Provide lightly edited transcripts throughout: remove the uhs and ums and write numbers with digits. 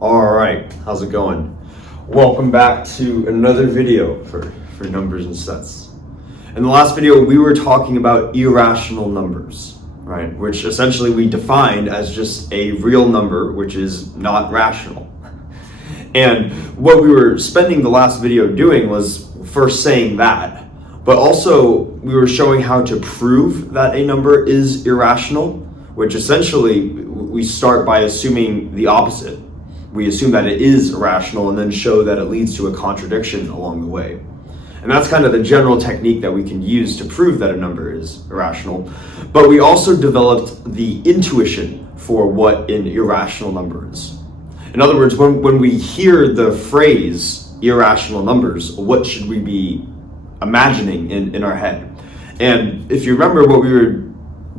All right, how's it going? Welcome back to another video for numbers and sets. In the last video, we were talking about irrational numbers, right? Which essentially we defined as just a real number, which is not rational. And what we were spending the last video doing was first saying that, but also we were showing how to prove that a number is irrational, which essentially we start by assuming the opposite. We assume that it is irrational and then show that it leads to a contradiction along the way. And that's kind of the general technique that we can use to prove that a number is irrational. But we also developed the intuition for what an irrational number is. In other words, when we hear the phrase irrational numbers, what should we be imagining in our head? And if you remember, what we were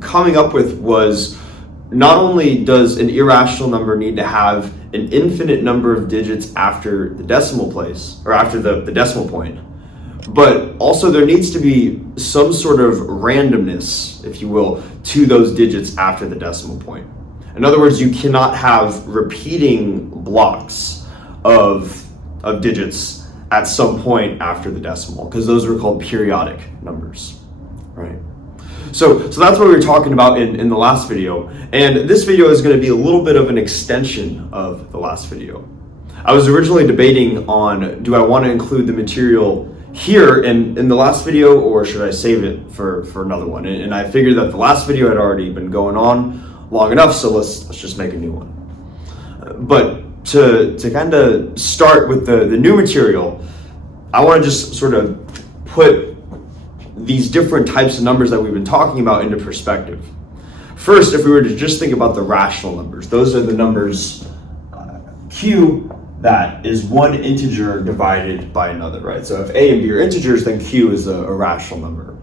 coming up with was not only does an irrational number need to have an infinite number of digits after the decimal place, or after the decimal point, but also there needs to be some sort of randomness, if you will, to those digits after the decimal point. In other words, you cannot have repeating blocks of digits at some point after the decimal, because those are called periodic numbers, right? So that's what we were talking about in the last video, and this video is going to be a little bit of an extension of the last video. I was originally debating on, do I want to include the material here in the last video, or should I save it for another one? And I figured that the last video had already been going on long enough, so let's just make a new one. But to kind of start with the new material, I want to just sort of put these different types of numbers that we've been talking about into perspective. First, if we were to just think about the rational numbers, those are the numbers q that is one integer divided by another, right? So if a and b are integers, then q is a rational number.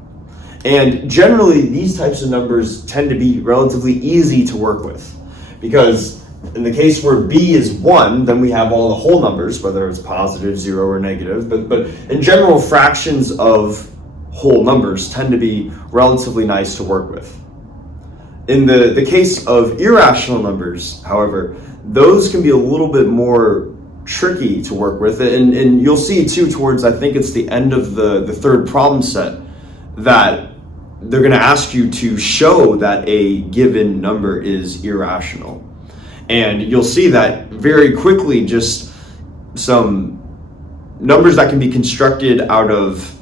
And generally, these types of numbers tend to be relatively easy to work with, because in the case where b is 1, then we have all the whole numbers, whether it's positive, 0, or negative. But in general, fractions of whole numbers tend to be relatively nice to work with. In the case of irrational numbers, however, those can be a little bit more tricky to work with, and you'll see too towards, I think it's the end of the third problem set, that they're going to ask you to show that a given number is irrational. And you'll see that very quickly, just some numbers that can be constructed out of,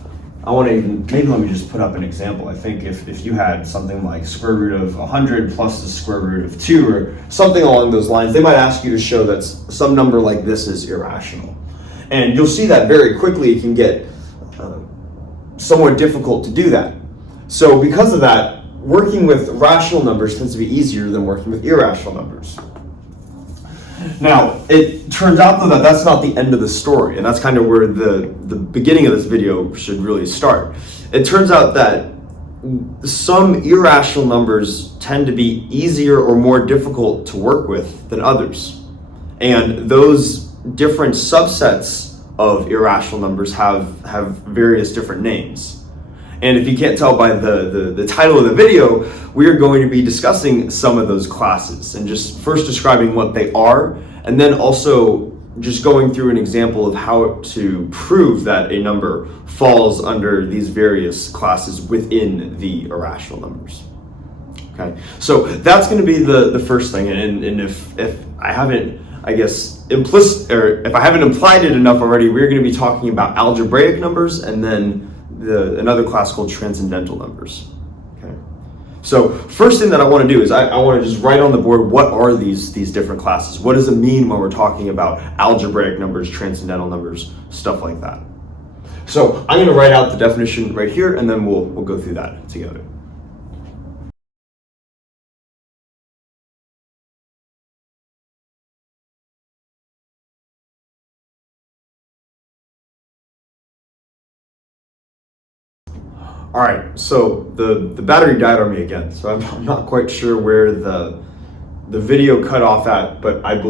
maybe let me just put up an example. I think if you had something like square root of 100 plus the square root of 2 or something along those lines, they might ask you to show that some number like this is irrational. And you'll see that very quickly it can get somewhat difficult to do that. So because of that, working with rational numbers tends to be easier than working with irrational numbers. Now, it turns out though that that's not the end of the story, and that's kind of where the beginning of this video should really start. It turns out that some irrational numbers tend to be easier or more difficult to work with than others. And those different subsets of irrational numbers have various different names. And if you can't tell by the title of the video, we are going to be discussing some of those classes and just first describing what they are, and then also just going through an example of how to prove that a number falls under these various classes within the irrational numbers. Okay, so that's going to be the first thing, and if I haven't, I guess, if I haven't implied it enough already, we're going to be talking about algebraic numbers and then another class called transcendental numbers. Okay. So first thing that I want to do is I want to just write on the board, what are these different classes? What does it mean when we're talking about algebraic numbers, transcendental numbers, stuff like that? So I'm going to write out the definition right here, and then we'll go through that together. All right, so the battery died on me again, so I'm not quite sure where the video cut off at, but I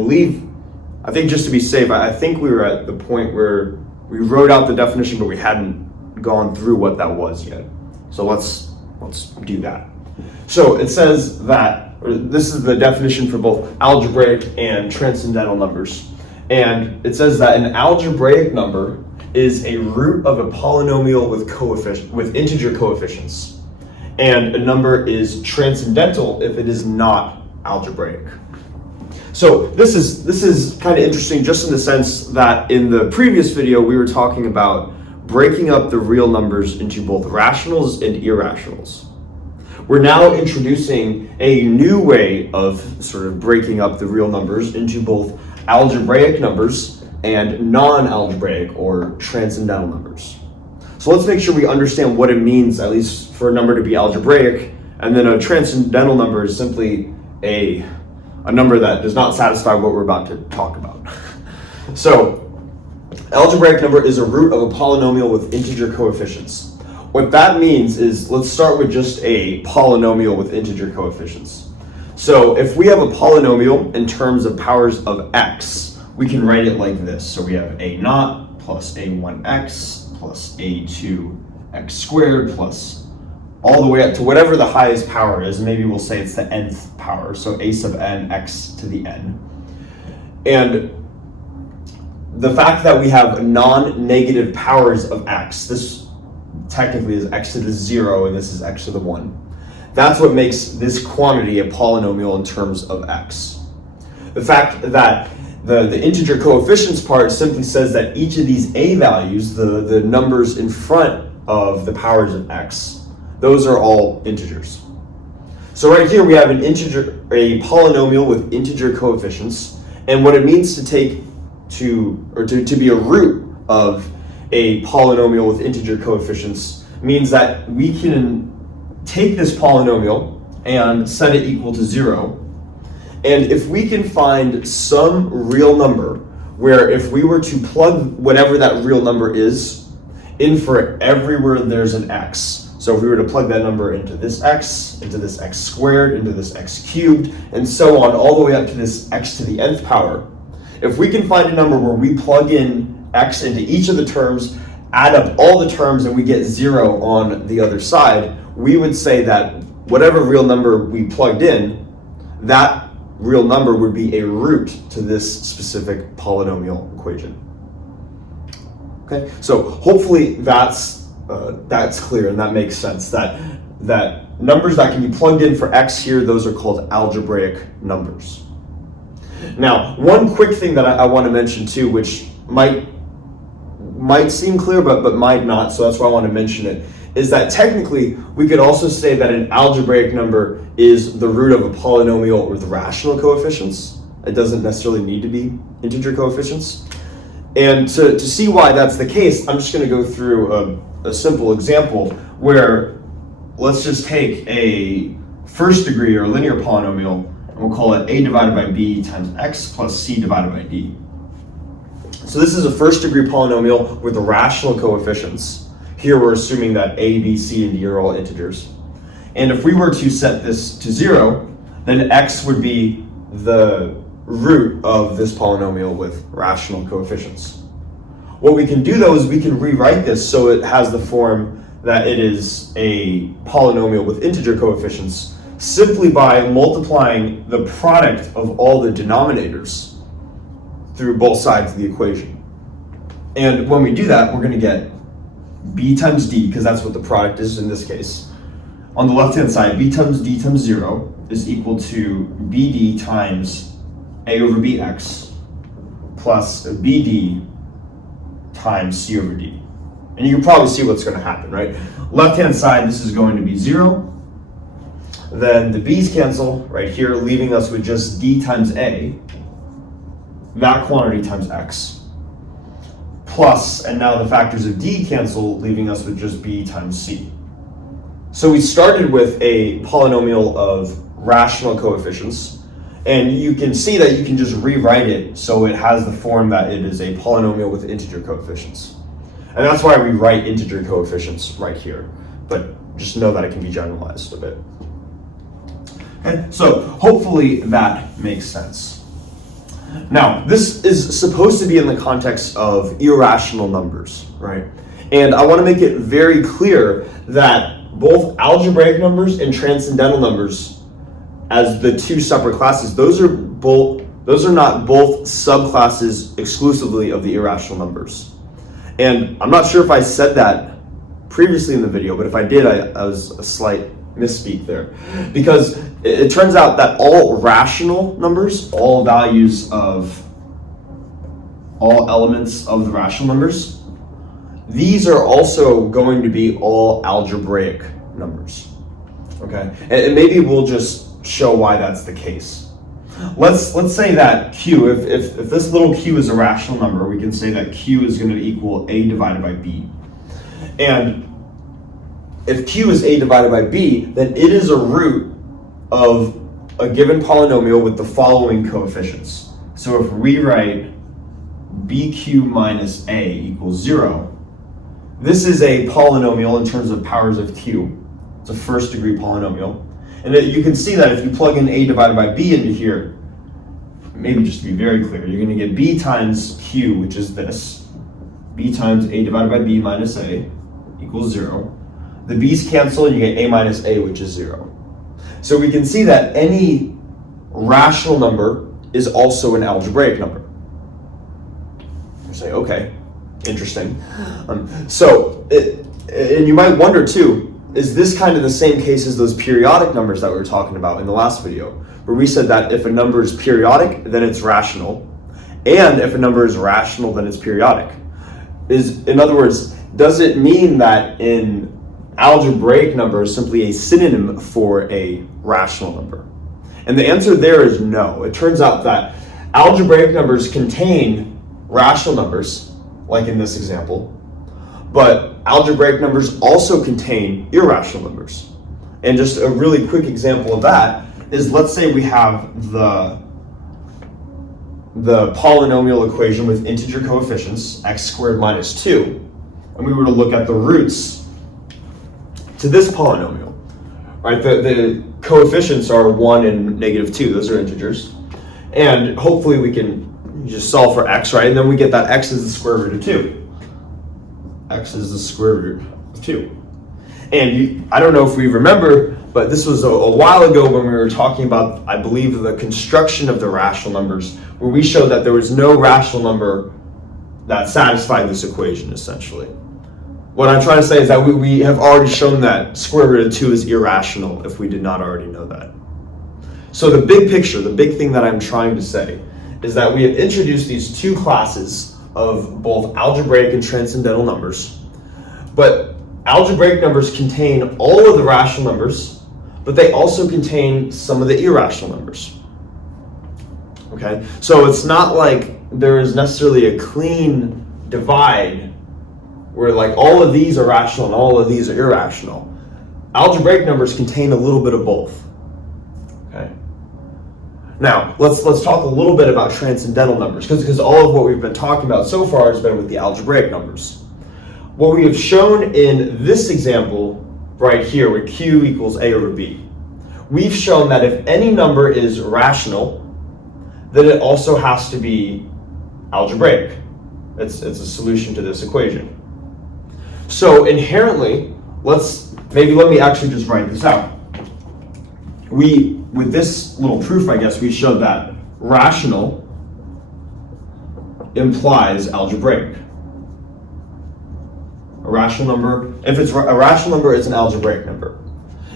think just to be safe, I think we were at the point where we wrote out the definition, but we hadn't gone through what that was yet. So let's do that. So it says that, this is the definition for both algebraic and transcendental numbers. And it says that an algebraic number is a root of a polynomial with integer coefficients. And a number is transcendental if it is not algebraic. So this is kind of interesting just in the sense that in the previous video we were talking about breaking up the real numbers into both rationals and irrationals. We're now introducing a new way of sort of breaking up the real numbers into both algebraic numbers and non-algebraic or transcendental numbers. So let's make sure we understand what it means, at least for a number to be algebraic, and then a transcendental number is simply a number that does not satisfy what we're about to talk about. So, algebraic number is a root of a polynomial with integer coefficients. What that means is, let's start with just a polynomial with integer coefficients. So if we have a polynomial in terms of powers of x, we can write it like this. So we have a naught plus a1x plus a2x squared plus all the way up to whatever the highest power is. Maybe we'll say it's the nth power, so a sub n x to the n. And the fact that we have non-negative powers of x, this technically is x to the 0 and this is x to the 1. That's what makes this quantity a polynomial in terms of x. The fact that the integer coefficients part simply says that each of these a values, the numbers in front of the powers of x, those are all integers. So right here we have a polynomial with integer coefficients, and what it means to to be a root of a polynomial with integer coefficients means that we can take this polynomial and set it equal to 0. And if we can find some real number where if we were to plug whatever that real number is in for everywhere there's an x, so if we were to plug that number into this x squared, into this x cubed, and so on all the way up to this x to the nth power, if we can find a number where we plug in x into each of the terms, add up all the terms, and we get 0 on the other side, we would say that whatever real number we plugged in, that real number would be a root to this specific polynomial equation. Okay, so hopefully that's clear and that makes sense. That numbers that can be plugged in for x here, those are called algebraic numbers. Now, one quick thing that I want to mention too, which might seem clear but might not, so that's why I want to mention it, is that technically we could also say that an algebraic number is the root of a polynomial with rational coefficients. It doesn't necessarily need to be integer coefficients. And to see why that's the case, I'm just going to go through a simple example where let's just take a first degree or linear polynomial, and we'll call it a divided by b times x plus c divided by d. So this is a first degree polynomial with rational coefficients. Here we're assuming that a, b, c, and d are all integers. And if we were to set this to 0, then x would be the root of this polynomial with rational coefficients. What we can do though is we can rewrite this so it has the form that it is a polynomial with integer coefficients simply by multiplying the product of all the denominators through both sides of the equation. And when we do that, we're going to get b times d, because that's what the product is in this case. On the left-hand side, b times d times 0 is equal to bd times a over bx plus bd times c over d. And you can probably see what's going to happen, right? Left-hand side, this is going to be 0. Then the b's cancel right here, leaving us with just d times a, that quantity times x, plus, and now the factors of d cancel, leaving us with just b times c. So we started with a polynomial of rational coefficients, and you can see that you can just rewrite it so it has the form that it is a polynomial with integer coefficients. And that's why we write integer coefficients right here, but just know that it can be generalized a bit. Okay, so hopefully that makes sense. Now, this is supposed to be in the context of irrational numbers, right? And I want to make it very clear that both algebraic numbers and transcendental numbers, as the two separate classes, those are both those are not both subclasses exclusively of the irrational numbers. And I'm not sure if I said that previously in the video, but if I did, I was a slight misspeak there. Because it turns out that all rational numbers, all values of all elements of the rational numbers, these are also going to be all algebraic numbers. Okay, and maybe we'll just show why that's the case. Let's say that q, if this little q is a rational number, we can say that q is going to equal a divided by b. And if q is a divided by b, then it is a root of a given polynomial with the following coefficients. So if we write bq minus a equals 0, this is a polynomial in terms of powers of q. It's a first degree polynomial. And you can see that if you plug in a divided by b into here, maybe just to be very clear, you're going to get b times q, which is this. B times a divided by b minus a equals 0. The b's cancel and you get a minus a, which is 0. So we can see that any rational number is also an algebraic number. You say, okay, interesting. And you might wonder too, is this kind of the same case as those periodic numbers that we were talking about in the last video, where we said that if a number is periodic, then it's rational, and if a number is rational, then it's periodic. In other words, does it mean that in algebraic number is simply a synonym for a rational number? And the answer there is no. It turns out that algebraic numbers contain rational numbers, like in this example, but algebraic numbers also contain irrational numbers. And just a really quick example of that is, let's say we have the polynomial equation with integer coefficients, x squared minus 2, and we were to look at the roots to this polynomial, right? The coefficients are 1 and negative 2, those are integers. And hopefully we can just solve for x, right? And then we get that x is the square root of 2. X is the square root of 2. And I don't know if we remember, but this was a while ago when we were talking about, I believe, the construction of the rational numbers, where we showed that there was no rational number that satisfied this equation, essentially. What I'm trying to say is that we have already shown that square root of 2 is irrational if we did not already know that. So the big picture, the big thing that I'm trying to say is that we have introduced these two classes of both algebraic and transcendental numbers. But algebraic numbers contain all of the rational numbers, but they also contain some of the irrational numbers. Okay? So it's not like there is necessarily a clean divide where like all of these are rational and all of these are irrational. Algebraic numbers contain a little bit of both. Okay? Now, let's talk a little bit about transcendental numbers, because all of what we've been talking about so far has been with the algebraic numbers. What we have shown in this example right here, with q equals a over b, we've shown that if any number is rational, then it also has to be algebraic. It's a solution to this equation. So inherently, let me actually just write this out. With this little proof, I guess, we showed that rational implies algebraic. A rational number, if it's a rational number, it's an algebraic number.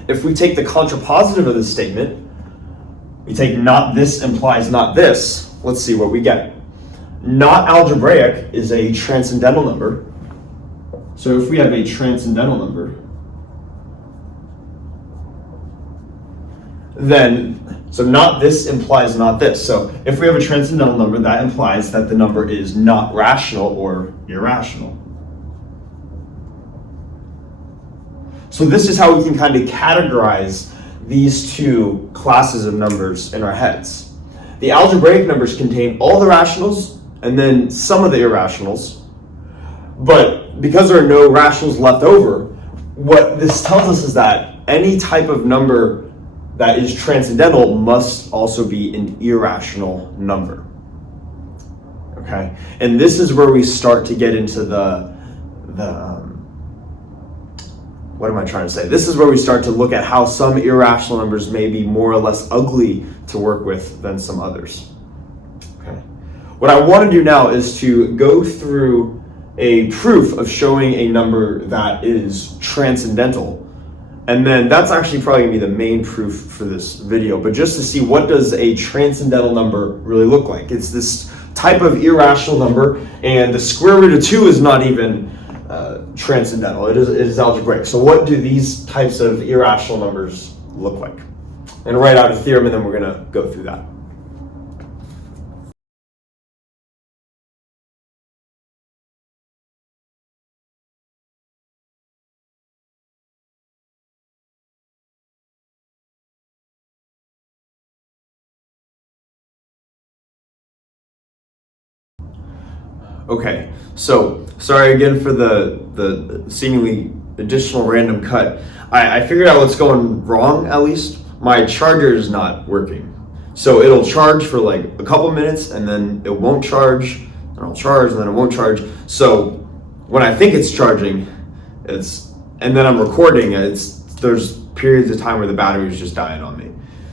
If we take the contrapositive of this statement, we take not this implies not this, let's see what we get. Not algebraic is a transcendental number. So if we have a transcendental number, so not this implies not this. So if we have a transcendental number, that implies that the number is not rational or irrational. So this is how we can kind of categorize these two classes of numbers in our heads. The algebraic numbers contain all the rationals and then some of the irrationals. But because there are no rationals left over, what this tells us is that any type of number that is transcendental must also be an irrational number. Okay? And this is where we start to get into what am I trying to say? This is where we start to look at how some irrational numbers may be more or less ugly to work with than some others. what I want to do now is to go through a proof of showing a number that is transcendental. And then that's actually probably going to be the main proof for this video, but just to see what does a transcendental number really look like. It's this type of irrational number, and the square root of 2 is not even transcendental. It is algebraic. So what do these types of irrational numbers look like? I'm going to write out a theorem, and then we're going to go through that. Okay, so sorry again for the seemingly additional random cut. I figured out what's going wrong, at least. My charger is not working. So it'll charge for like a couple minutes, and then it won't charge, and it'll charge, and then it won't charge. So when I think it's charging, and then I'm recording, there's periods of time where the battery is just dying on me.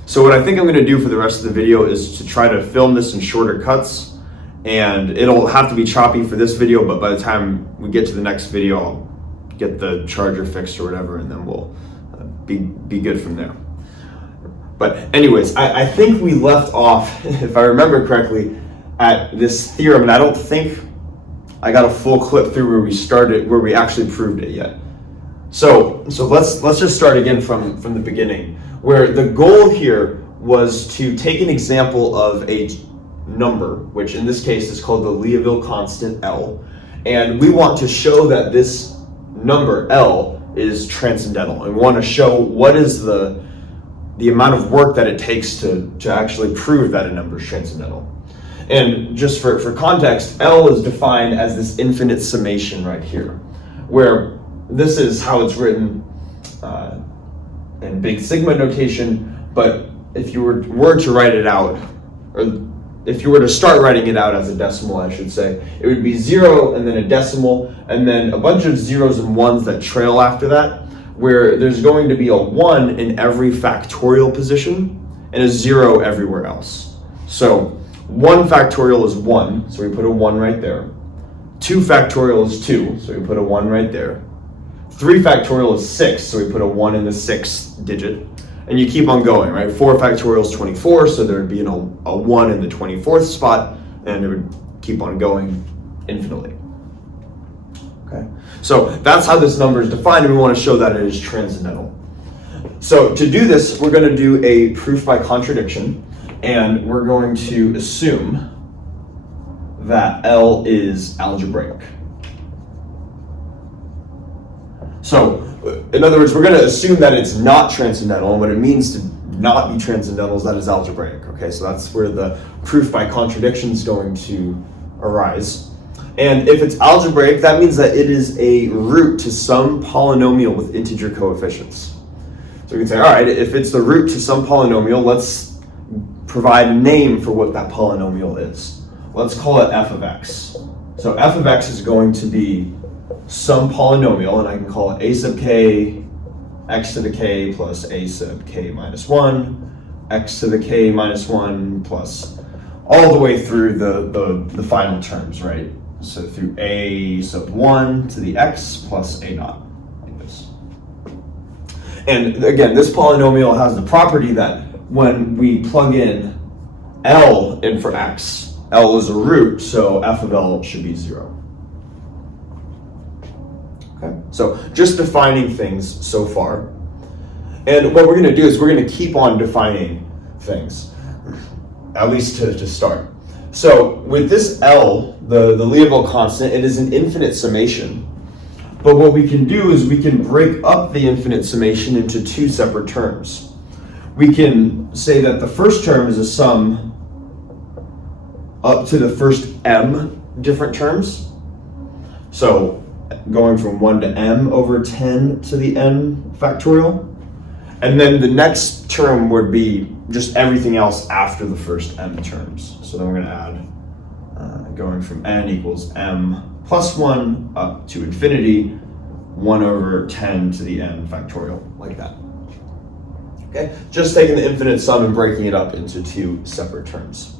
So what I think I'm gonna do for the rest of the video is to try to film this in shorter cuts, and it'll have to be choppy for this video, but by the time we get to the next video, I'll get the charger fixed or whatever, and then we'll be good from there. But anyways, I think we left off, if I remember correctly, at this theorem, and I don't think I got a full clip through where we actually proved it yet. So let's just start again from the beginning, where the goal here was to take an example of a number, which in this case is called the Louisville constant L, and we want to show that this number L is transcendental, and we want to show what is the amount of work that it takes to actually prove that a number is transcendental. And just for context, L is defined as this infinite summation right here, where this is how it's written in big sigma notation, but if you were to write it out, or if you were to start writing it out as a decimal, I should say, it would be 0 and then a decimal, and then a bunch of zeros and ones that trail after that, where there's going to be a 1 in every factorial position and a 0 everywhere else. So 1 factorial is 1, so we put a 1 right there. 2 factorial is 2, so we put a 1 right there. 3 factorial is 6, so we put a 1 in the 6th digit. And you keep on going, right? 4 factorial is 24, so there would be a 1 in the 24th spot, and it would keep on going infinitely. Okay, so that's how this number is defined, and we want to show that it is transcendental. So to do this, we're going to do a proof by contradiction, and we're going to assume that L is algebraic. So, in other words, we're going to assume that it's not transcendental, and what it means to not be transcendental is that it's algebraic. Okay, so that's where the proof by contradiction is going to arise. And if it's algebraic, that means that it is a root to some polynomial with integer coefficients. So we can say, all right, if it's the root to some polynomial, let's provide a name for what that polynomial is. Let's call it f of x. So f of x is going to be some polynomial, and I can call it a sub k, x to the k plus a sub k minus 1, x to the k minus 1 plus all the way through the final terms, right? So through a sub 1 to the x plus a naught, like this. And again, this polynomial has the property that when we plug in L in for x, L is a root, so f of L should be 0. Okay, so just defining things so far. And what we're going to do is we're going to keep on defining things, at least to start. So with this L, the Louisville constant, it is an infinite summation. But what we can do is we can break up the infinite summation into 2 separate terms. We can say that the first term is a sum up to the first m different terms. So going from 1 to m over 10 to the n factorial. And then the next term would be just everything else after the first m terms. So then we're going to add, going from n equals m plus 1 up to infinity, 1 over 10 to the n factorial, like that. Okay, just taking the infinite sum and breaking it up into 2 separate terms.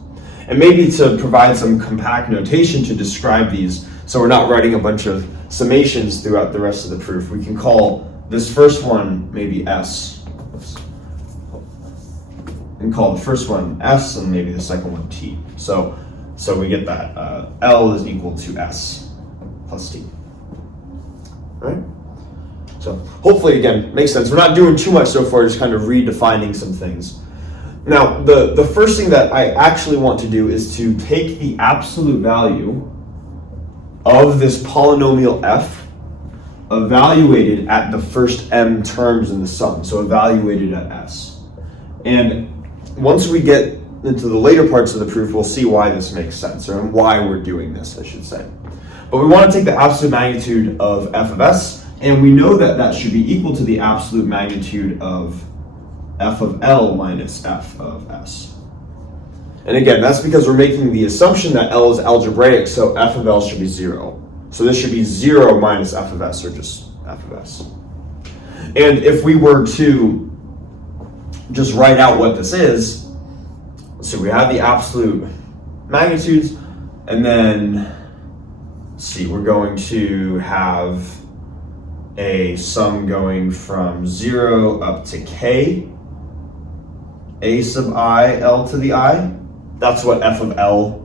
And maybe to provide some compact notation to describe these, so we're not writing a bunch of summations throughout the rest of the proof, we can call this first one maybe S. And call the first one S and maybe the second one T. So we get that L is equal to S plus T. All right? So hopefully, again, makes sense. We're not doing too much so far, just kind of redefining some things. Now, the first thing that I actually want to do is to take the absolute value of this polynomial f evaluated at the first m terms in the sum, so evaluated at s. And once we get into the later parts of the proof, we'll see why this makes sense, or why we're doing this, I should say. But we want to take the absolute magnitude of f of s, and we know that that should be equal to the absolute magnitude of f of L minus f of s. And again, that's because we're making the assumption that L is algebraic, so f of L should be 0. So this should be 0 minus f of s, or just f of s. And if we were to just write out what this is, so we have the absolute magnitudes, and then, let's see, we're going to have a sum going from 0 up to k, a sub I, L to the I. That's what f of L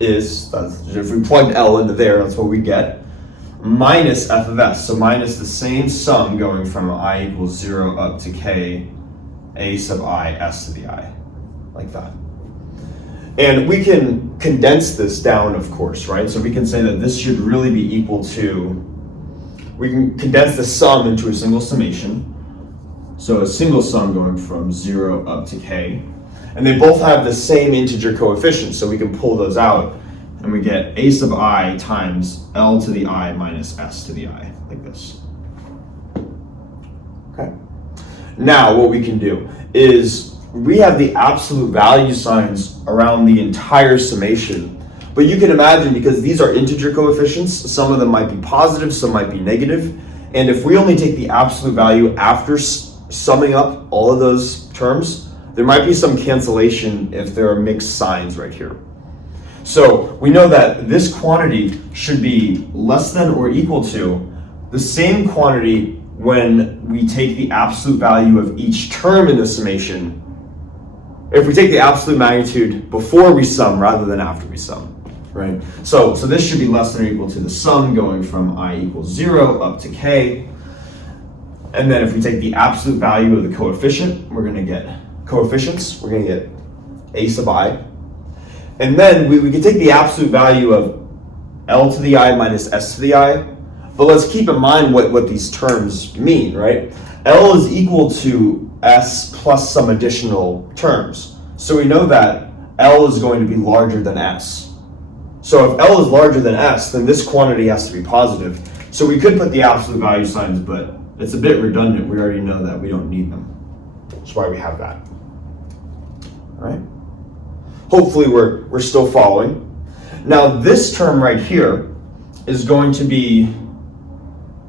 is. If we plugged L into there, that's what we get. Minus f of s, so minus the same sum going from I equals 0 up to k, a sub I, s to the I, like that. And we can condense this down, of course, right? So we can say that this should really be equal to, we can condense the sum into a single summation. So a single sum going from 0 up to k. And they both have the same integer coefficient, so we can pull those out, and we get a sub I times L to the I minus s to the I, like this. Okay. Now what we can do is we have the absolute value signs around the entire summation, but you can imagine, because these are integer coefficients, some of them might be positive, some might be negative, and if we only take the absolute value after summing up all of those terms, there might be some cancellation if there are mixed signs right here. So we know that this quantity should be less than or equal to the same quantity when we take the absolute value of each term in the summation, if we take the absolute magnitude before we sum rather than after we sum, right? So this should be less than or equal to the sum going from I equals 0 up to k. And then if we take the absolute value of the coefficient, we're going to get coefficients. We're going to get a sub I. And then we can take the absolute value of L to the I minus s to the I. But let's keep in mind what these terms mean, right? L is equal to s plus some additional terms. So we know that L is going to be larger than s. So if L is larger than s, then this quantity has to be positive. So we could put the absolute value signs, but it's a bit redundant. We already know that we don't need them. That's why we have that. All right? Hopefully we're still following. Now this term right here is going to be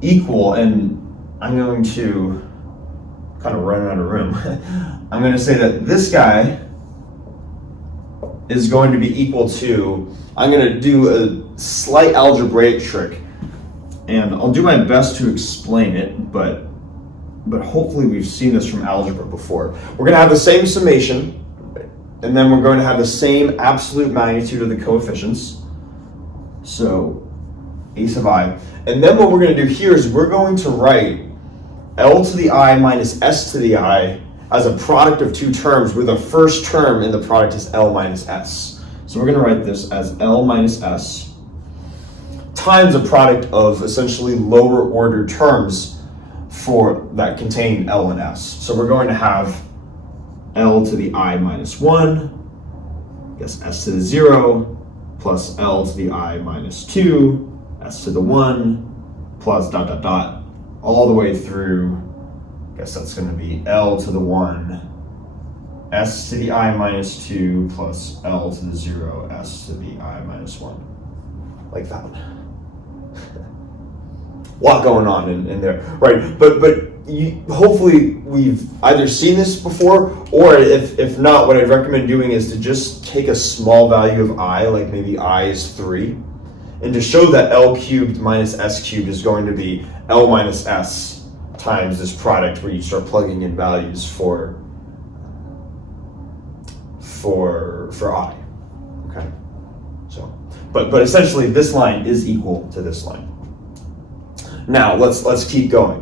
equal, and I'm going to kind of run out of room. I'm going to say that this guy is going to be equal to, I'm going to do a slight algebraic trick, and I'll do my best to explain it, but hopefully we've seen this from algebra before. We're going to have the same summation, and then we're going to have the same absolute magnitude of the coefficients. So a sub I. And then what we're going to do here is we're going to write L to the I minus s to the I as a product of two terms, where the first term in the product is L minus s. So we're going to write this as L minus s times a product of essentially lower order terms that contain L and s. So we're going to have L to the I minus 1, I guess s to the 0, plus L to the I minus 2, s to the 1, plus dot dot dot, all the way through, I guess that's going to be L to the 1, s to the I minus 2, plus L to the 0, s to the I minus 1. Like that. A lot going on in there, right? But hopefully we've either seen this before, or if not, what I'd recommend doing is to just take a small value of I, like maybe I is 3, and to show that L cubed minus S cubed is going to be L minus S times this product where you start plugging in values for I. Okay, so but essentially this line is equal to this line. Now let's keep going.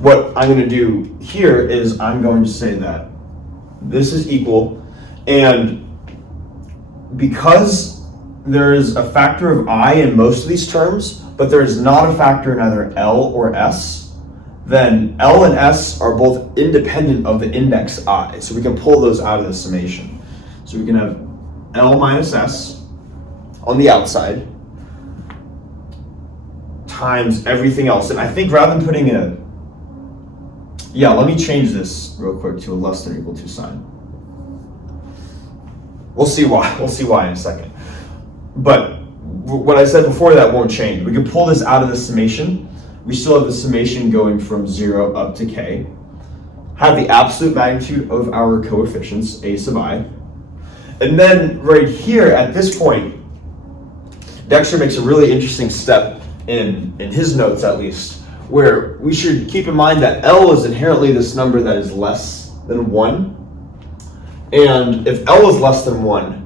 What I'm going to do here is I'm going to say that this is equal, and because there is a factor of I in most of these terms, but there is not a factor in either L or S, then L and S are both independent of the index I. So we can pull those out of the summation. So we can have L minus S on the outside times everything else. And I think rather than putting let me change this real quick to a less than or equal to sign. We'll see why in a second. But what I said before that won't change. We can pull this out of the summation. We still have the summation going from 0 up to k. Have the absolute magnitude of our coefficients, a sub I. And then right here at this point, Dexter makes a really interesting step in his notes at least, where we should keep in mind that L is inherently this number that is less than 1. And if L is less than 1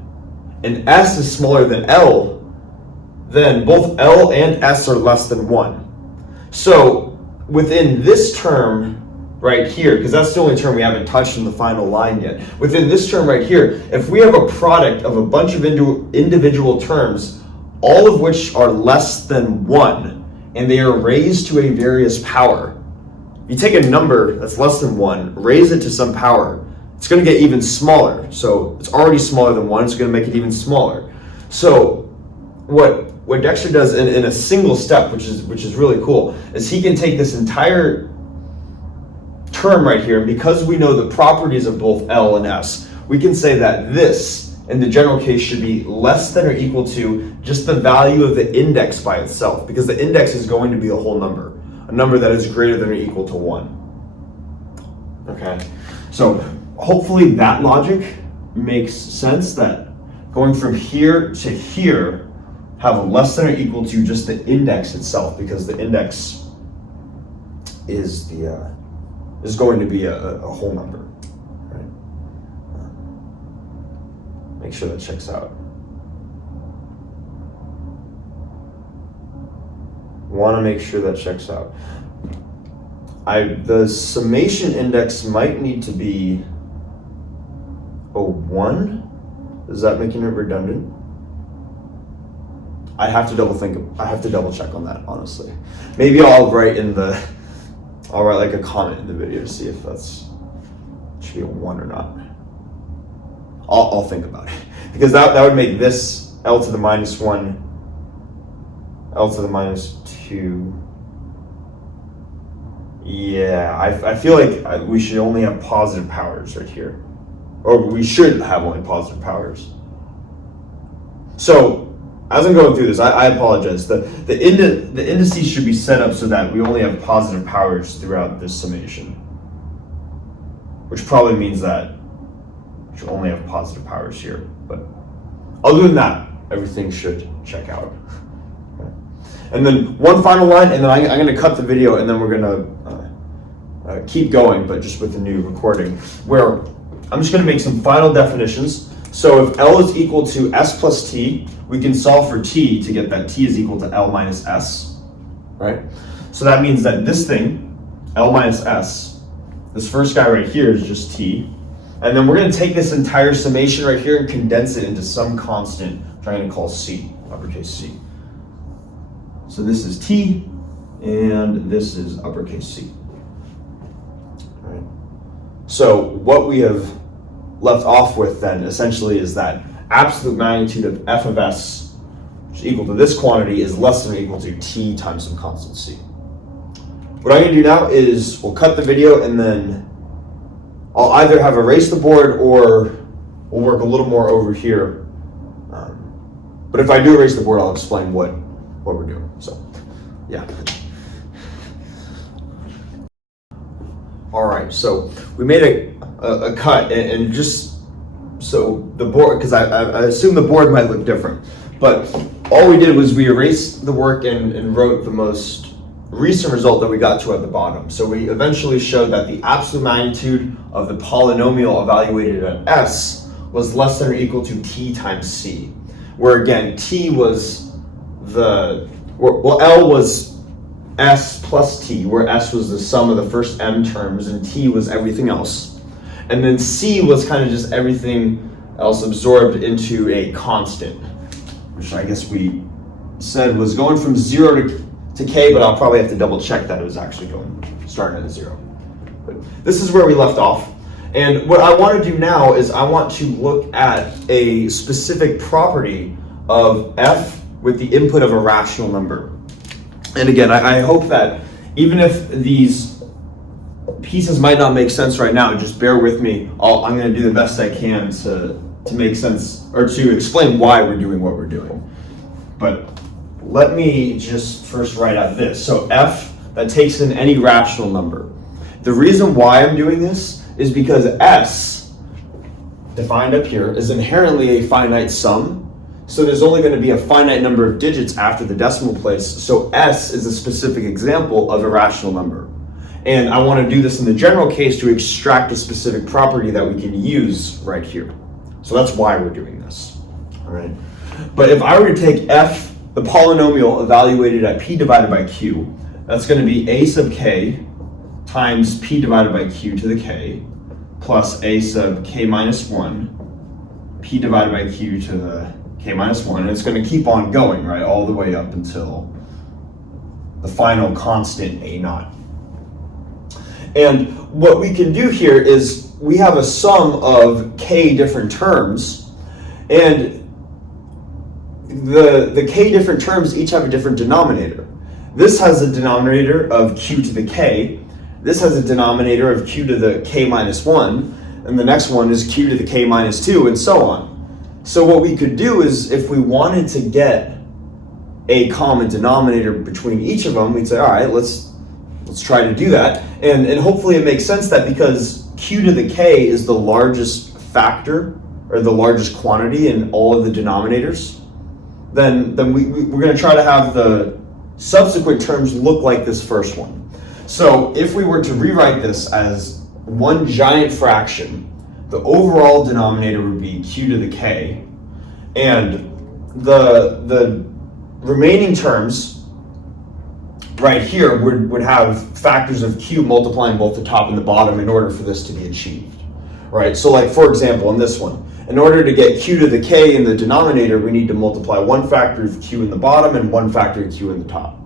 and S is smaller than L, then both L and S are less than 1. So within this term right here, because that's the only term we haven't touched in the final line yet, within this term right here, if we have a product of a bunch of individual terms, all of which are less than 1, and they are raised to a various power. You take a number that's less than 1, raise it to some power, it's going to get even smaller. So it's already smaller than 1, it's going to make it even smaller. So what Dexter does in a single step, which is really cool, is he can take this entire term right here, and because we know the properties of both L and S, we can say that this, in the general case, should be less than or equal to just the value of the index by itself, because the index is going to be a whole number, a number that is greater than or equal to 1. Okay, so hopefully that logic makes sense, that going from here to here have a less than or equal to just the index itself, because the index is going to be a whole number. Right? Make sure that checks out. Want to make sure that checks out. The summation index might need to be a 1. Does that make it redundant? I have to double check on that, honestly. Maybe I'll write like a comment in the video to see if should be a 1 or not. I'll think about it, because that would make this L to the minus 1, L to the minus 2. Yeah, I feel like we should only have positive powers right here, or we should have only positive powers. So as I'm going through this, I apologize. The indices should be set up so that we only have positive powers throughout this summation, which probably means that we should only have positive powers here. But other than that, everything should check out. Okay. And then one final line, and then I'm going to cut the video, and then we're going to keep going, but just with a new recording, where I'm just going to make some final definitions. So if L is equal to S plus T, we can solve for T to get that T is equal to L minus S, right? So that means that this thing, L minus S, this first guy right here is just T. And then we're going to take this entire summation right here and condense it into some constant, which I'm going to call C, uppercase C. So this is T, and this is uppercase C. All right. So what we have left off with then essentially is that absolute magnitude of f of s, which is equal to this quantity, is less than or equal to t times some constant c. What I'm going to do now is we'll cut the video, and then I'll either have erased the board or we'll work a little more over here. But if I do erase the board, I'll explain what we're doing. So, yeah. All right, so we made a cut, and just so the board, because I assume the board might look different, but all we did was we erased the work and wrote the most recent result that we got to at the bottom. So we eventually showed that the absolute magnitude of the polynomial evaluated at S was less than or equal to t times c, where again, t was L was S plus t, where S was the sum of the first m terms and t was everything else. And then c was kind of just everything else absorbed into a constant, which I guess we said was going from 0 to k, but I'll probably have to double check that it was actually starting at 0. But this is where we left off. And what I want to do now is I want to look at a specific property of f with the input of a rational number. And again, I hope that even if these pieces might not make sense right now, just bear with me. I'm going to do the best I can to make sense, or to explain why we're doing what we're doing. But let me just first write out this. So f that takes in any rational number. The reason why I'm doing this is because s, defined up here, is inherently a finite sum. So there's only going to be a finite number of digits after the decimal place. So s is a specific example of a rational number. And I want to do this in the general case to extract a specific property that we can use right here. So that's why we're doing this. All right. But if I were to take f, the polynomial evaluated at p divided by q, that's going to be a sub k times p divided by q to the k plus a sub k minus 1 p divided by q to the k minus 1. And it's going to keep on going, right, all the way up until the final constant a naught. And what we can do here is we have a sum of k different terms, and the k different terms each have a different denominator. This has a denominator of q to the k, this has a denominator of q to the k minus 1, and the next one is q to the k minus 2, and so on. So what we could do is, if we wanted to get a common denominator between each of them, we'd say, all right, let's try to do that. And hopefully it makes sense that because q to the k is the largest factor, or the largest quantity in all of the denominators, then we're going to try to have the subsequent terms look like this first one. So if we were to rewrite this as one giant fraction, the overall denominator would be q to the k, and the remaining terms right here would have factors of q multiplying both the top and the bottom in order for this to be achieved, right? So like, for example, in this one, in order to get q to the k in the denominator, we need to multiply one factor of q in the bottom and one factor of q in the top.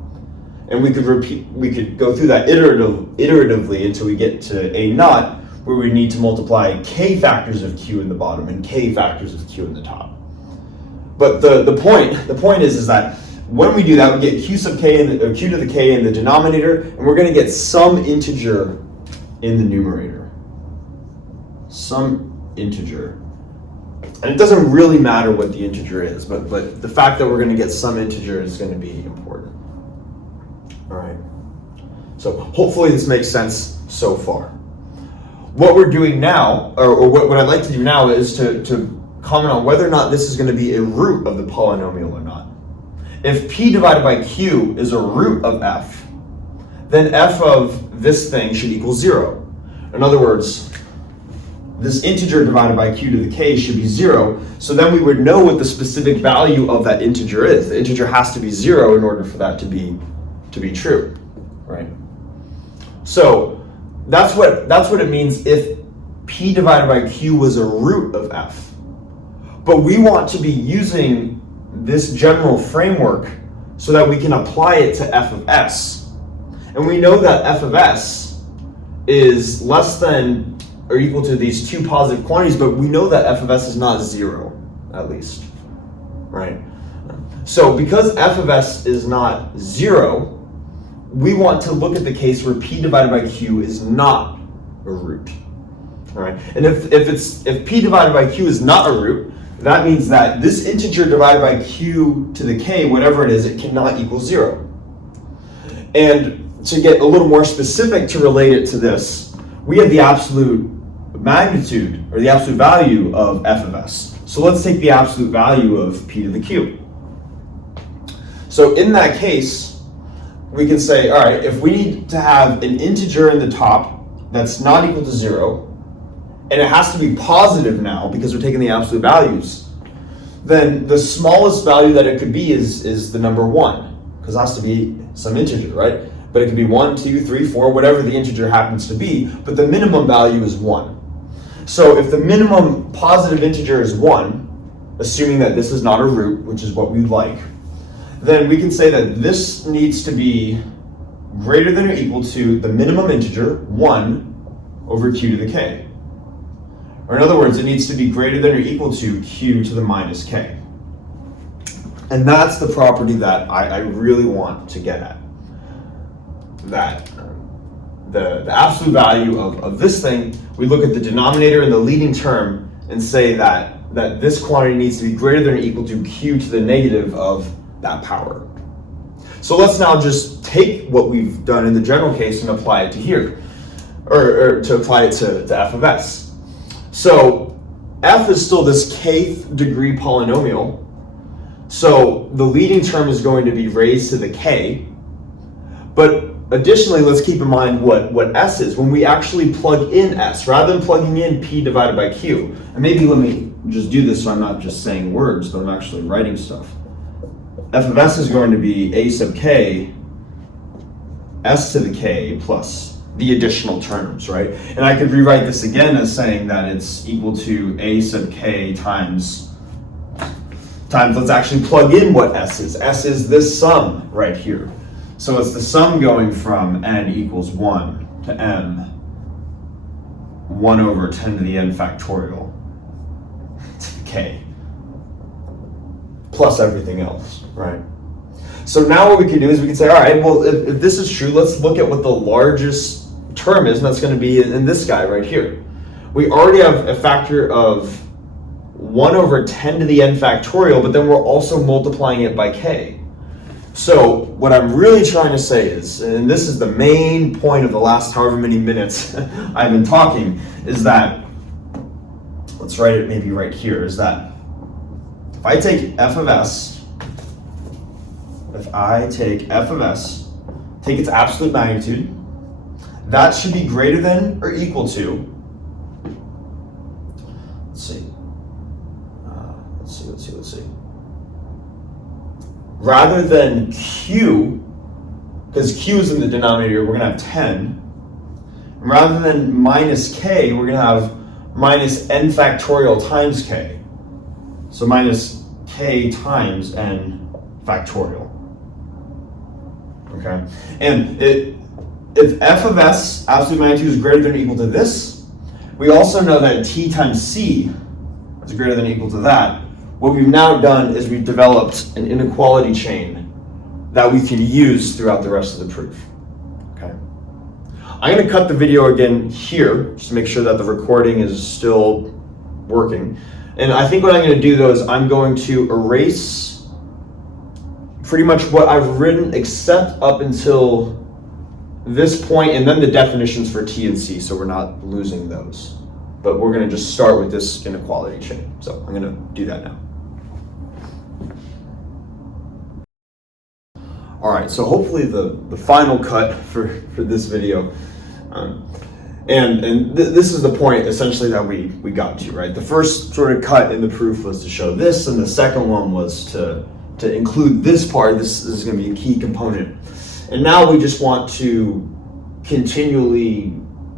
And we could go through that iteratively until we get to a naught, where we need to multiply k factors of q in the bottom and k factors of q in the top. But the point is that when we do that, we get q sub k or q to the k in the denominator, and we're going to get some integer in the numerator. Some integer. And it doesn't really matter what the integer is, but the fact that we're going to get some integer is going to be important. All right. So hopefully this makes sense so far. What we're doing now, or what I'd like to do now, is to comment on whether or not this is going to be a root of the polynomial or not. If p divided by q is a root of f, then f of this thing should equal 0. In other words, this integer divided by q to the k should be 0, so then we would know what the specific value of that integer is. The integer has to be 0 in order for that to be true, right? So that's what it means if p divided by q was a root of f. But we want to be using this general framework so that we can apply it to f of s. And we know that f of s is less than or equal to these two positive quantities, but we know that f of s is not 0, at least, right? So because f of s is not 0, we want to look at the case where p divided by q is not a root, all right? And if p divided by q is not a root, that means that this integer divided by q to the k, whatever it is, it cannot equal 0. And to get a little more specific to relate it to this, we have the absolute magnitude, or the absolute value of f of s. So let's take the absolute value of p to the q. So in that case, we can say, all right, if we need to have an integer in the top that's not equal to 0, and it has to be positive now because we're taking the absolute values, then the smallest value that it could be is the number 1, because it has to be some integer, right? But it could be 1, 2, 3, 4, whatever the integer happens to be, but the minimum value is 1. So if the minimum positive integer is 1, assuming that this is not a root, which is what we like, then we can say that this needs to be greater than or equal to the minimum integer, 1 over q to the k. Or in other words, it needs to be greater than or equal to q to the minus k. And that's the property that I really want to get at. That the absolute value of this thing, we look at the denominator and the leading term and say that this quantity needs to be greater than or equal to q to the negative of that power. So let's now just take what we've done in the general case and apply it to here, or to apply it to f of s. So f is still this kth degree polynomial. So the leading term is going to be raised to the k. But additionally, let's keep in mind what s is. When we actually plug in s, rather than plugging in p divided by q, and maybe let me just do this so I'm not just saying words, but I'm actually writing stuff. F of s is going to be a sub k, s to the k plus the additional terms, right? And I could rewrite this again as saying that it's equal to a sub k times, let's actually plug in what s is. S is this sum right here. So it's the sum going from n equals 1 to m, 1 over 10 to the n factorial to the k, plus everything else, right? So now what we can do is we can say, all right, well, if this is true, let's look at what the largest term is, and that's going to be in this guy right here. We already have a factor of 1 over 10 to the n factorial, but then we're also multiplying it by k. So what I'm really trying to say is, and this is the main point of the last however many minutes I've been talking, is that, let's write it maybe right here, is that if I take f of s, take its absolute magnitude, that should be greater than or equal to, let's see. Rather than q, because q is in the denominator, we're going to have 10. Rather than minus k, we're going to have minus n factorial times k. So minus k times n factorial. Okay? And if f of s, absolute magnitude, is greater than or equal to this, we also know that t times c is greater than or equal to that. What we've now done is we've developed an inequality chain that we can use throughout the rest of the proof. Okay? I'm going to cut the video again here just to make sure that the recording is still working. And I think what I'm going to do though is I'm going to erase pretty much what I've written except up until this point, and then the definitions for t and c, so we're not losing those. But we're going to just start with this inequality chain. So I'm going to do that now. All right, so hopefully the final cut for this video, this is the point essentially that we got to, right? The first sort of cut in the proof was to show this, and the second one was to include this part. This is going to be a key component. And now we just want to continually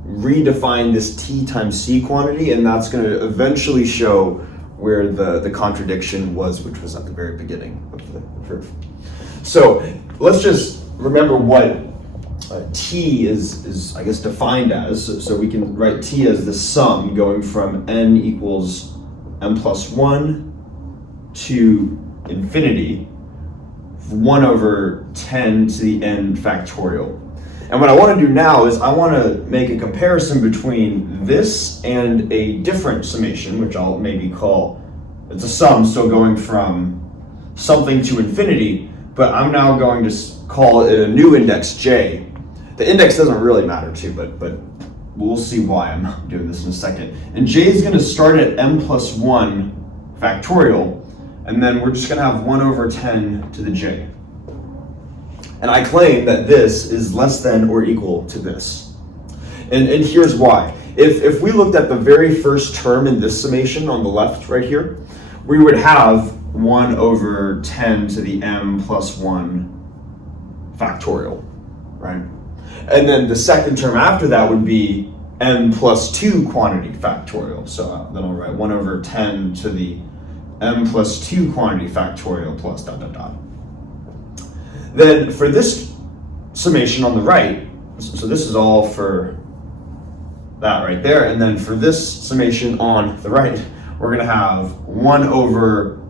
redefine this t times c quantity, and that's going to eventually show where the contradiction was, which was at the very beginning of the proof. So let's just remember what t is I guess defined as. So we can write t as the sum going from n equals m plus 1 to infinity, 1 over 10 to the n factorial. And what I want to do now is I want to make a comparison between this and a different summation, which I'll maybe call, it's a sum still going from something to infinity, but I'm now going to call it a new index j. The index doesn't really matter too, but we'll see why I'm doing this in a second. And j is going to start at m plus 1 factorial, and then we're just going to have 1 over 10 to the j. And I claim that this is less than or equal to this. And here's why. If we looked at the very first term in this summation on the left right here, we would have 1 over 10 to the m plus 1 factorial, right? And then the second term after that would be m plus 2 quantity factorial. So then I'll write 1 over 10 to the m plus 2 quantity factorial plus dot dot dot. Then for this summation on the right, so this is all for that right there, and then for this summation on the right, we're going to have 1 over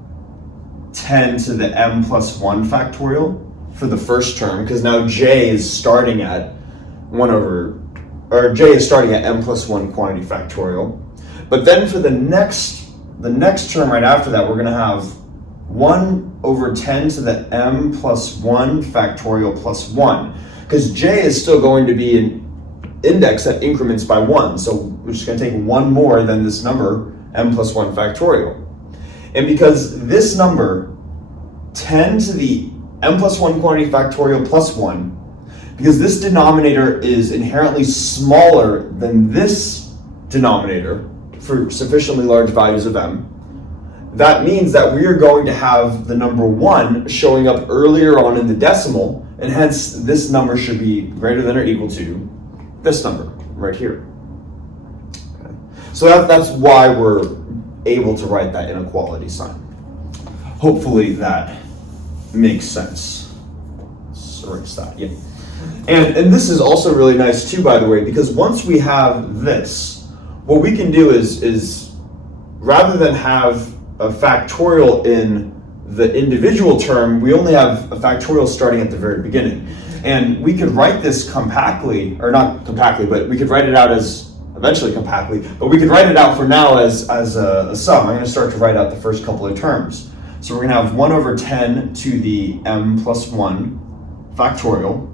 10 to the m plus 1 factorial for the first term, because now j is starting at j is starting at m plus 1 quantity factorial. But then for the next term right after that, we're going to have 1 over 10 to the m plus 1 factorial plus 1, because j is still going to be an index that increments by 1, so we're just going to take 1 more than this number, m plus 1 factorial. And because this number, 10 to the m plus 1 quantity factorial plus 1, because this denominator is inherently smaller than this denominator for sufficiently large values of m, that means that we are going to have the number 1 showing up earlier on in the decimal, and hence this number should be greater than or equal to this number right here. Okay. So that's why we're able to write that inequality sign. Hopefully that makes sense. Let's erase that. Yeah. And this is also really nice too, by the way, because once we have this, what we can do is rather than have a factorial in the individual term, we only have a factorial starting at the very beginning. And we could write this compactly, or not compactly, but we could write it out as, eventually compactly, but we could write it out for now as a sum. I'm going to start to write out the first couple of terms. So we're going to have 1 over 10 to the m plus 1 factorial.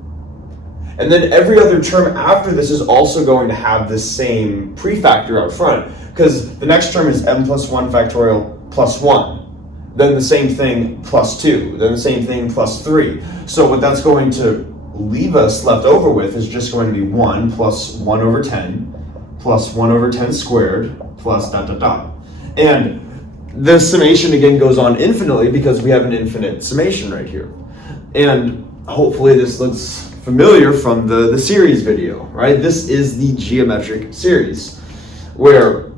And then every other term after this is also going to have this same prefactor out front, because the next term is m plus 1 factorial plus 1. Then the same thing plus 2. Then the same thing plus 3. So what that's going to leave us left over with is just going to be 1 plus 1 over 10 plus 1 over 10 squared plus dot dot dot. And the summation again goes on infinitely because we have an infinite summation right here. And hopefully this looks familiar from the series video, right? This is the geometric series where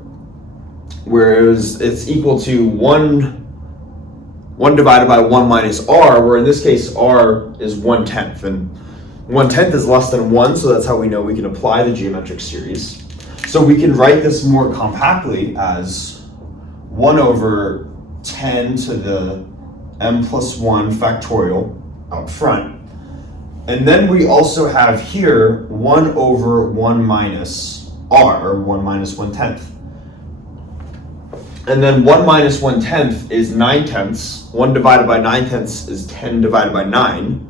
it's equal to 1 divided by 1 minus r, where in this case r is 1/10, and 1/10 is less than 1, so that's how we know we can apply the geometric series. So we can write this more compactly as 1 over 10 to the m plus 1 factorial out front. And then we also have here 1 over 1 minus r, or 1 minus 1/10. And then 1 minus 1/10 is 9/10. 1 divided by 9/10 is 10 divided by 9.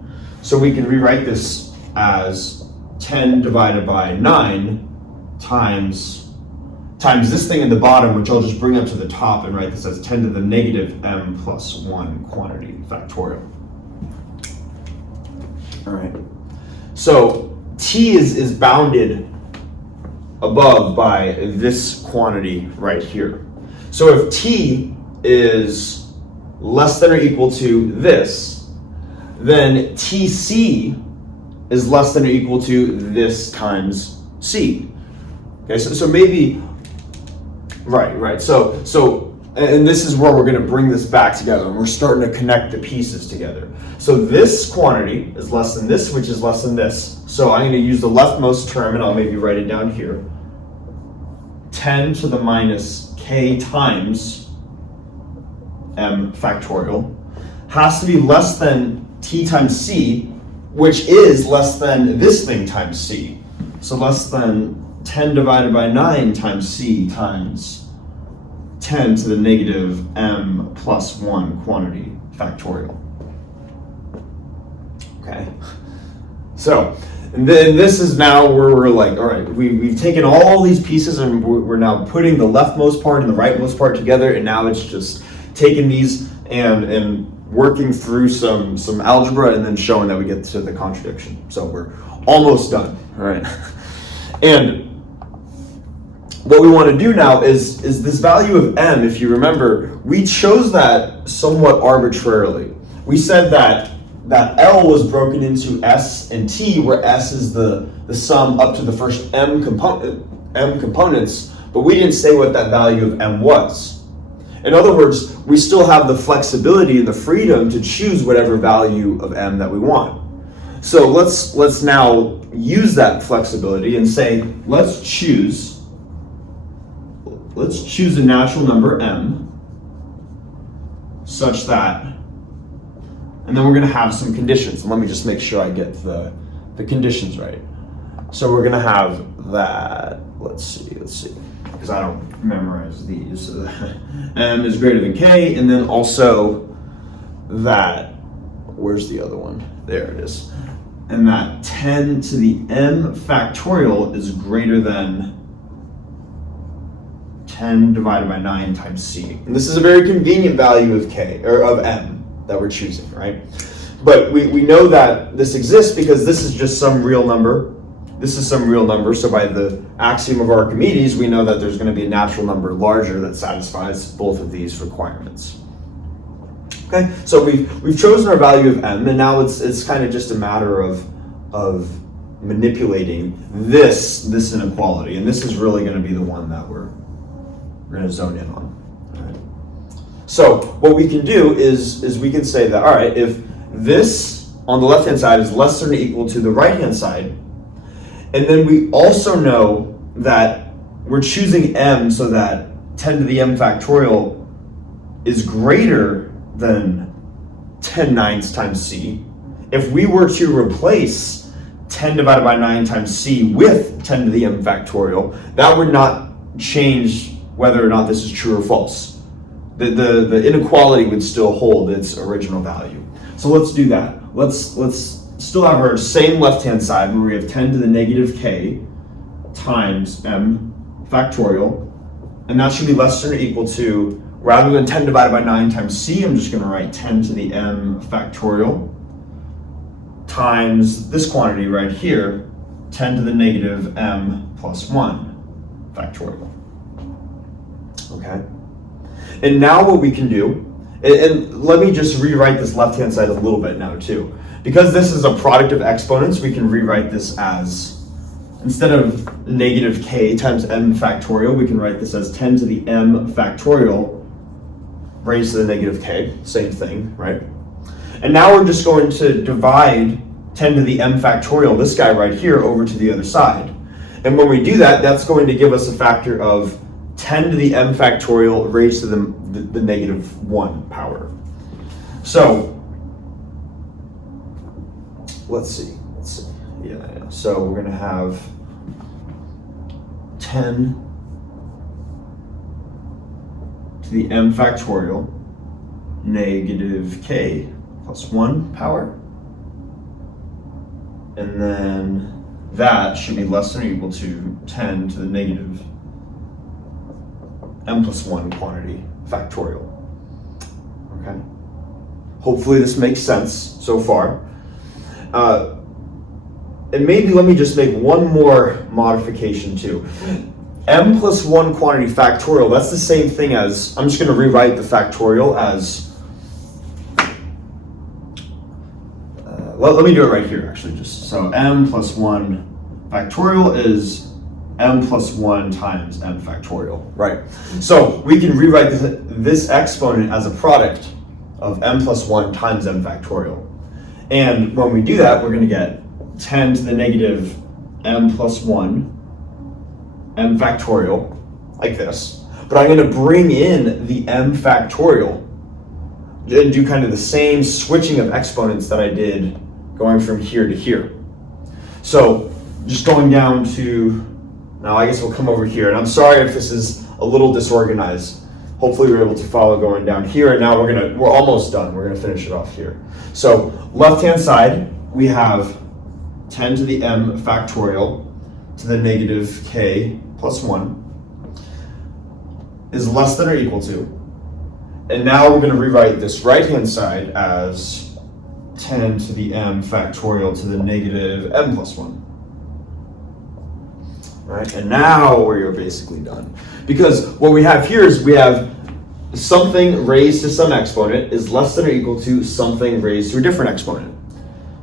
So we can rewrite this as 10 divided by 9 times this thing in the bottom, which I'll just bring up to the top and write this as 10 to the negative m plus 1 quantity factorial. All right. So t is bounded above by this quantity right here. So if t is less than or equal to this, then tc is less than or equal to this times c. Okay, so maybe, right. So, and this is where we're going to bring this back together, and we're starting to connect the pieces together. So this quantity is less than this, which is less than this. So I'm going to use the leftmost term, and I'll maybe write it down here. 10 to the minus k times m factorial has to be less than t times c, which is less than this thing times c. So less than 10 divided by 9 times c times 10 to the negative m plus 1 quantity factorial. Okay, so And then this is now where we're like, all right, we've taken all these pieces and we're now putting the leftmost part and the rightmost part together, and now it's just taking these and working through some algebra and then showing that we get to the contradiction. So we're almost done, all right? And what we want to do now is this value of m, if you remember, we chose that somewhat arbitrarily. We said that L was broken into S and T, where S is the sum up to the first m components, but we didn't say what that value of m was. In other words, we still have the flexibility and the freedom to choose whatever value of m that we want. So let's now use that flexibility and say, let's choose a natural number m such that, and then we're going to have some conditions. Let me just make sure I get the conditions right. So we're going to have that, let's see, because I don't memorize these. So m is greater than k, and then also that, where's the other one? There it is. And that 10 to the m factorial is greater than 10 divided by 9 times c. And this is a very convenient value of k, or of m, that we're choosing, right? But we know that this exists because this is just some real number. This is some real number, so by the axiom of Archimedes, we know that there's going to be a natural number larger that satisfies both of these requirements. Okay, so we've chosen our value of m, and now it's kind of just a matter of manipulating this inequality, and this is really going to be the one that we're going to zone in on. All right. So what we can do is we can say that, all right, if this on the left-hand side is less than or equal to the right-hand side, and then we also know that we're choosing m so that 10 to the m factorial is greater than 10 ninths times c. If we were to replace 10 divided by 9 times c with 10 to the m factorial, that would not change whether or not this is true or false. The inequality would still hold its original value. So let's do that. Let's still have our same left-hand side where we have 10 to the negative k times m factorial, and that should be less than or equal to, rather than 10 divided by 9 times c, I'm just going to write 10 to the m factorial times this quantity right here, 10 to the negative m plus 1 factorial. Okay? And now what we can do, and let me just rewrite this left-hand side a little bit now too. Because this is a product of exponents, we can rewrite this as, instead of negative k times m factorial, we can write this as 10 to the m factorial raised to the negative k, same thing, right? And now we're just going to divide 10 to the m factorial, this guy right here, over to the other side. And when we do that, that's going to give us a factor of 10 to the m factorial raised to the negative 1 power. So, let's see. Yeah, so we're going to have 10 to the m factorial negative k plus 1 power. And then that should be less than or equal to 10 to the negative m plus 1 quantity factorial. Okay? Hopefully this makes sense so far. And maybe let me just make one more modification too. M plus 1 quantity factorial, that's the same thing as, I'm just going to rewrite the factorial as, let me do it right here actually, just so m plus 1 factorial is m plus 1 times m factorial, right? So we can rewrite this exponent as a product of m plus 1 times m factorial. And when we do that, we're going to get 10 to the negative m plus 1 m factorial, like this. But I'm going to bring in the m factorial and do kind of the same switching of exponents that I did going from here to here. So just going down to, now I guess we'll come over here. And I'm sorry if this is a little disorganized. Hopefully we're able to follow going down here. And now we're almost done. We're going to finish it off here. So left-hand side, we have 10 to the m factorial to the negative k plus 1 is less than or equal to, and now we're going to rewrite this right-hand side as 10 to the m factorial to the negative m plus 1. Right? And now we're basically done. Because what we have here is we have something raised to some exponent is less than or equal to something raised to a different exponent.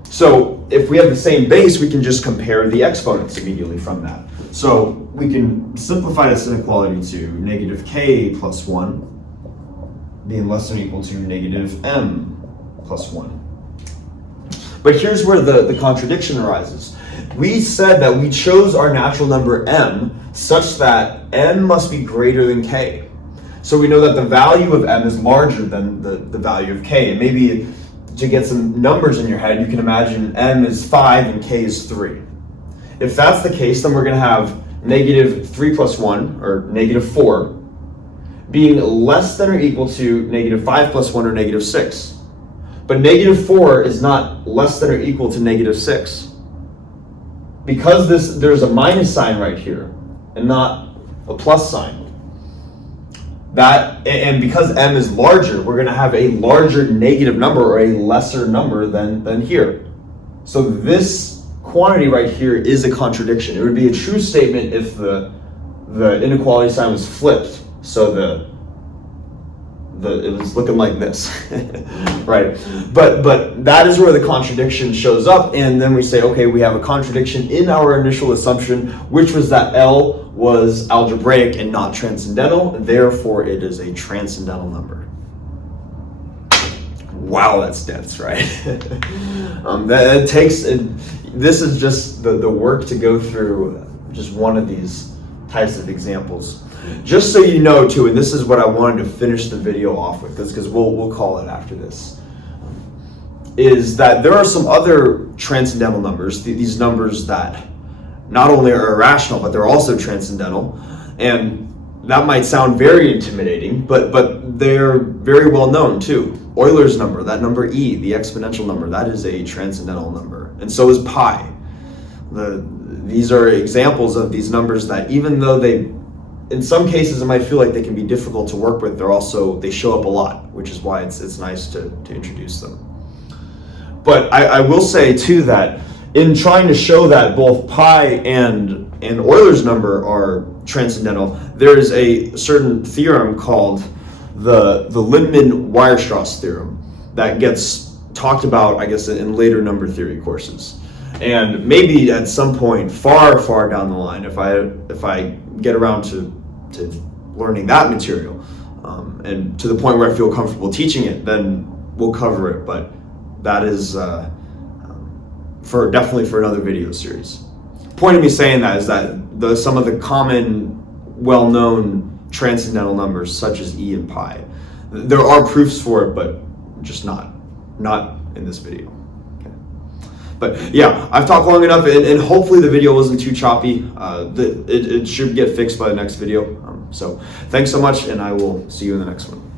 So if we have the same base, we can just compare the exponents immediately from that. So we can simplify this inequality to negative k plus 1 being less than or equal to negative m plus 1. But here's where the contradiction arises. We said that we chose our natural number m such that m must be greater than k. So we know that the value of m is larger than the value of k. And maybe to get some numbers in your head, you can imagine m is 5 and k is 3. If that's the case, then we're going to have negative 3 plus 1, or negative 4, being less than or equal to negative 5 plus 1, or negative 6. But negative 4 is not less than or equal to negative 6. Because there's a minus sign right here, and not a plus sign. And because m is larger, we're going to have a larger negative number or a lesser number than here. So this quantity right here is a contradiction. It would be a true statement if the inequality sign was flipped. So it was looking like this, right? But that is where the contradiction shows up, and then we say, okay, we have a contradiction in our initial assumption, which was that L was algebraic and not transcendental, therefore it is a transcendental number. Wow, that's dense, right? This is just the work to go through just one of these types of examples. Just so you know too, and this is what I wanted to finish the video off with, because we'll call it after this, is that there are some other transcendental numbers, these numbers that not only are irrational, but they're also transcendental. And that might sound very intimidating, but they're very well known too. Euler's number, that number e, the exponential number, that is a transcendental number. And so is pi. These are examples of these numbers that, even though in some cases it might feel like they can be difficult to work with, they show up a lot, which is why it's nice to introduce them. But I will say too that in trying to show that both pi and Euler's number are transcendental, there is a certain theorem called the Lindemann-Weierstrass theorem that gets talked about, I guess, in later number theory courses. And maybe at some point far down the line, if I get around to learning that material, and to the point where I feel comfortable teaching it, then we'll cover it. But that is definitely for another video series. Point of me saying that is that some of the common, well-known transcendental numbers, such as e and pi, there are proofs for it, but just not in this video. Okay. But yeah, I've talked long enough, and hopefully the video wasn't too choppy. It should get fixed by the next video. So thanks so much, and I will see you in the next one.